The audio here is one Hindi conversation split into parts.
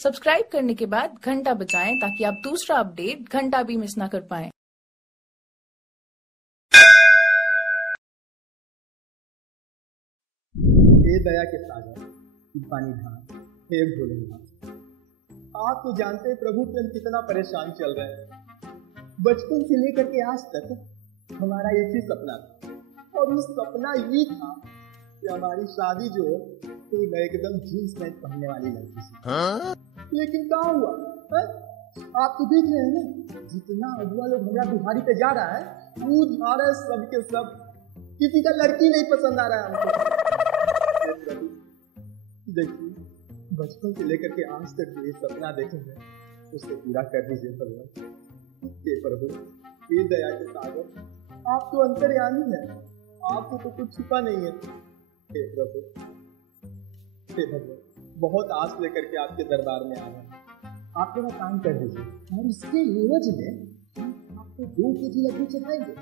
सब्सक्राइब करने के बाद घंटा बजाएं ताकि आप दूसरा अपडेट घंटा भी मिस ना कर पाएं। हे दया के सागर, पानी धाम, हे भोलेनाथ, आप तो जानते हैं प्रभु कि हम कितना परेशान चल रहे हैं। बचपन से लेकर के आज तक हमारा एक ही सपना था, और उस सपना ये था कि हमारी शादी जो तो एकदम जींस पैंट पहनने वाली लड़की से। लेकिन क्या हुआ है? आप तो देख रहे हैं ना, जितना अगुआ लोग हमरा बिहारी पे जा रहा है, वो जा रहा है सब के सब। किसी का लड़की नहीं पसंद आ रहा है हमको। देखिए, बचपन से लेकर के आज तक जो ये सपना देखे हैं, उसको पूरा कर दीजिए प्रभु। ये दया के सागर, आप तो अंतर्यामी हैं, आपको तो कुछ छुपा नहीं है। हे प्रभु, हे भगवान, बहुत आस लेकर के आपके दरबार में आ रहे हैं। आप मेरा काम कर दीजिए, और इसके एवज में आपको 2 केजी लड्डू चढ़ाएंगे।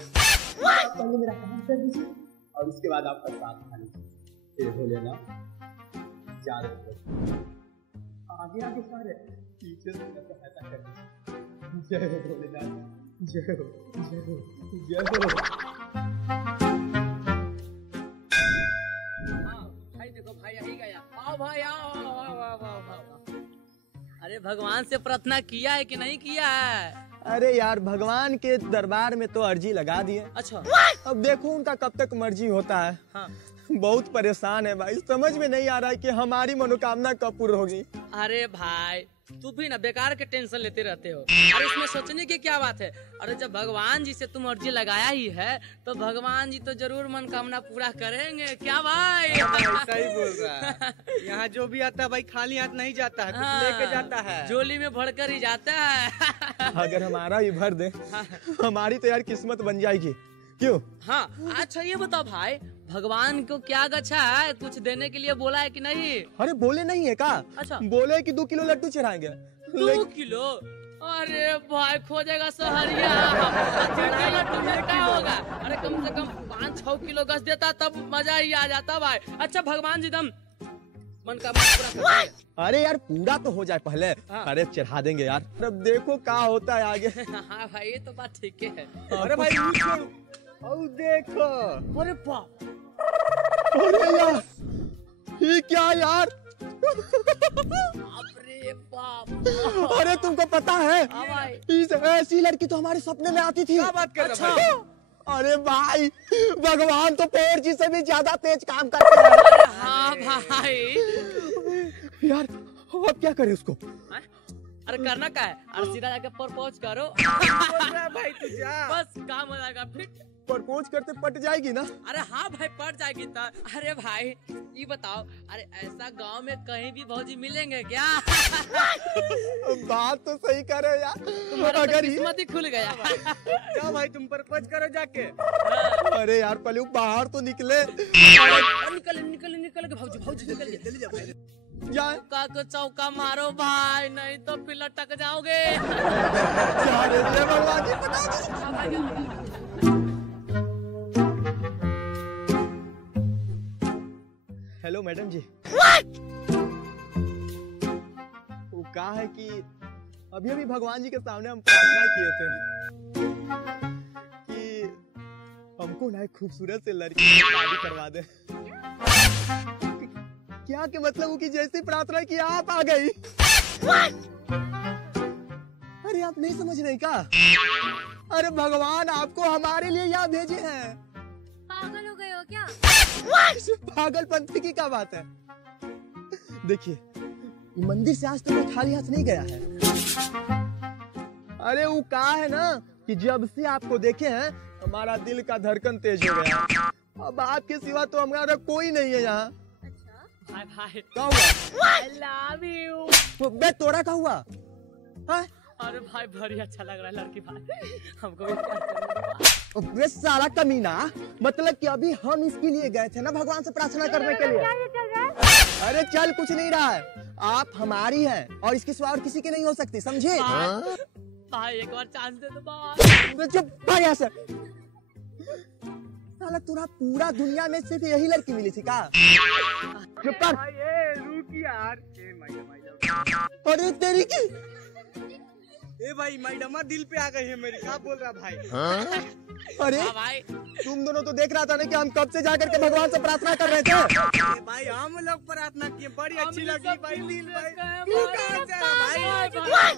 आप पहले मेरा काम कर दीजिए, और उसके बाद आप प्रसाद खा लीजिए। हे भोलेनाथ, जा रहे हो आगे आगे सारे पीछे से सहायता कर दीजिए। जय हो भोलेनाथ, जय हो, जय हो, जय हो। भाई देखो, भाई यही गया। आओ भाई, आओ। अरे भगवान से प्रार्थना किया है कि नहीं किया है? अरे यार, भगवान के दरबार में तो अर्जी लगा दिए। अच्छा, अब देखो उनका कब तक मर्जी होता है। हाँ। बहुत परेशान है भाई, समझ में नहीं आ रहा है कि हमारी मनोकामना कब पूर्ण होगी। अरे भाई, तू भी ना बेकार के टेंशन लेते रहते हो। अरे इसमें सोचने की क्या बात है? अरे जब भगवान जी से तुम अर्जी लगाया ही है, तो भगवान जी तो जरूर मनोकामना पूरा करेंगे। क्या भाई? सही बोल रहा है। यहाँ जो भी आता है भाई, खाली हाथ नहीं जाता है, कुछ लेके जाता है। झोली में भरकर ही जाता है। अगर हमारा ही भर दे, हमारी तो यार किस्मत बन जाएगी। क्यों? हाँ, अच्छा ये बताओ भाई, भगवान को क्या गच्छा है? कुछ देने के लिए बोला है कि नहीं? अरे बोले नहीं है का? अच्छा, बोले कि 2 किलो लड्डू चढ़ाएंगे। 2 किलो? अरे भाई, खोजेगा सहरिया। 2 किलो लड्डू में क्या होगा? अरे कम से कम 5-6 किलो गस देता तब मजा ही आ जाता भाई। अच्छा, भगवान जी दम मन का पूरा कर। अरे यार, पूरा तो हो जाए पहले। हाँ। अरे चढ़ा देंगे यार, अब देखो क्या होता है आगे। हाँ भाई, ये तो बात ठीक है। अरे भाई और देखो, अरे बाप, अरे यार, ये क्या यार? अरे बाप। अरे तुमको पता है, हाँ भाई। इस ऐसी लड़की तो हमारे सपने में आती थी। क्या बात कर रहे हो भाई? अरे भाई, भगवान तो पेड़ जी से भी ज्यादा तेज काम करते हैं। हाँ भाई। यार, अब क्या करें उसको? अरे करना क्या है? अरे सीधा जाके प्रपोज करो। बोल रहा है भाई, तू जा। बस काम हो जाएगा फिर। प्रपोज करते पट जाएगी ना? अरे हाँ भाई, पड़ जाएगी तो। अरे भाई ये बताओ, अरे ऐसा गांव में कहीं भी भौजी मिलेंगे क्या? बात तो सही कर रहे हो यार। तुम्हारा तो अगर किस्मत ही खुल गया। जा भाई, तुम प्रपोज करो जाके। अरे यार, पहले वो बाहर तो निकले। निकल भौजी, भौजी निकल गए। जल्दी जा भाई। जाए चौका को चौका मारो भाई, नहीं तो फिर लटक जाओगे। जा रे भगवान जी, बता दो। हेलो मैडम जी। वो कहा है कि अभी अभी भगवान जी के सामने हम प्रार्थना किए थे कि हमको ना एक खूबसूरत से लड़की से शादी करवा दे। क्या के मतलब वो कि जैसे प्रार्थना की आप आ गई। अरे आप नहीं समझ रहे क्या? अरे भगवान आपको हमारे लिए यहाँ भेजे हैं। पागल हो गए हो क्या? पागलपंथी की क्या बात है? देखिए, मंदिर से आज तक कोई खाली हाथ नहीं गया है। अरे वो कहा है ना कि जब से आपको देखे हैं, हमारा दिल का धड़कन तेज हो गया। अब आपके सिवा तो हमारा कोई नहीं है यहाँ। भाई भाई, क्या हुआ? I love you। बे तोड़ा क्या हुआ? हाँ? अरे भाई, बड़ी अच्छा लग रहा है लड़की भाई, हमको भी प्यार करने दो। वे साला कमीना, मतलब कि अभी हम इसके लिए गए थे ना भगवान से प्रार्थना करने के लिए। क्या ये चल रहा है? अरे चल कुछ नहीं रहा है, आप हमारी हैं और इसके सिवा और किसी की नहीं हो सकती, समझे? भाई एक बार चांस दे दो भाई। चुप भाई ऐसे। साला तुरा पूरा दुनिया में सिर्फ यही लड़की मिली थी क्या? चुप कर। भाई, रुक यार। अरे तेरी की ए भाई मैडमा दिल पे आ गई है मेरी, क्या बोल रहा भाई? अरे हाँ भाई तुम दोनों तो देख रहा था ना कि हम कब से जाकर के भगवान से प्रार्थना कर रहे थे। ए भाई हम लोग प्रार्थना किए, बड़ी अच्छी लगी भाई दिल भाई। तू कहाँ से है भाई?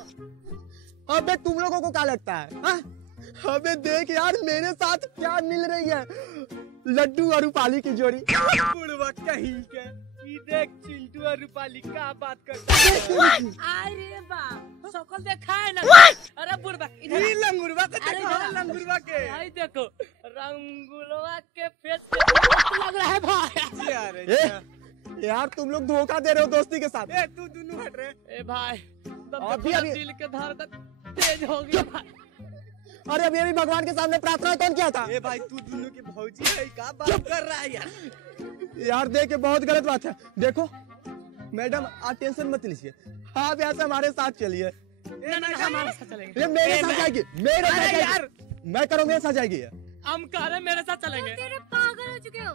अबे तुम लोगों को क्या लगता है हाँ? अबे देख यार मेरे साथ क्या मिल रही है, लड्डू और रूपाली की जोड़ी। बुढ़वा कहीं के ई देख चिंटू और रूपाली क्या बात करता है। अरे बाप शकल देखा है ना। अरे बुढ़बा इधर ई लंगुरवा के अरे देखो, इधर। लंगुरवा के भाई देखो रंगुलवा के फेस पे लग रहा है भाई। यार ए, यार तुम लोग धोखा दे रहे हो दोस्ती के साथ। ए तू दोनों हट रहे। ए भाई तब अभी- तो अभी- दिल के धड़कन तेज हो गया भाई। अरे अभी अभी भगवान के सामने प्रार्थना कौन किया था? ए भाई तू दोनों की भौजी है, क्या बात कर रहा है यार? यार देख ये बहुत गलत बात है। देखो मैडम आप टेंशन मत लीजिए, आप ऐसे हमारे साथ चलिए। ना ना ना, हमारे साथ चलेंगे। ये मेरे साथ जाएगी, मेरे साथ अरे जाएगी। यार। मैं करूँ मेरे साथ जाएगी। हम कह रहे हैं मेरे साथ चलेंगे। तेरे पागल हो चुके हो।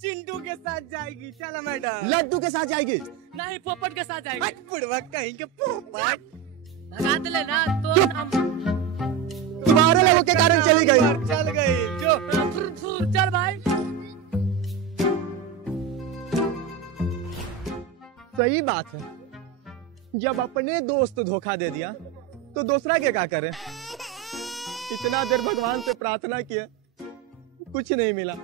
चिंटू के साथ जाएगी, चला मैडम। लड्डू के साथ जाएगी। नहीं पोपट के साथ जाएंगे। हट बुढ़वा कहीं के पोपट। भगा दे लेना तो हम तुम्हारे लोगों के कारण चली गई। चल गई जो। फुर चल भाई। सही बात है, जब अपने दोस्त धोखा दे दिया तो दूसरा के क्या करे। इतना देर भगवान से प्रार्थना किया, कुछ नहीं मिला।